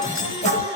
Yeah.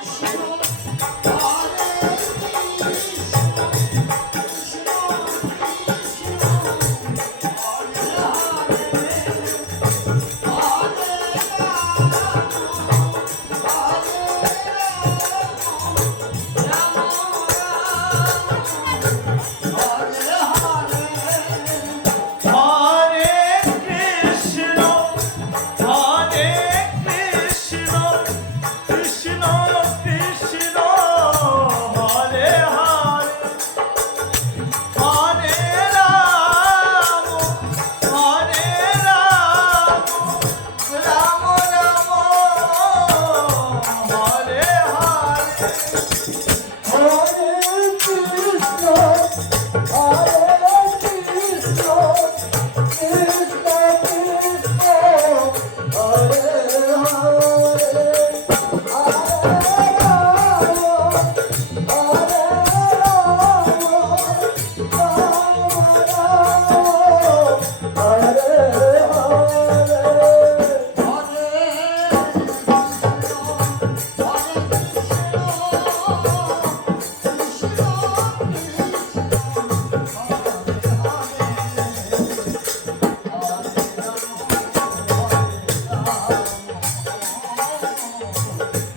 you.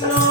No.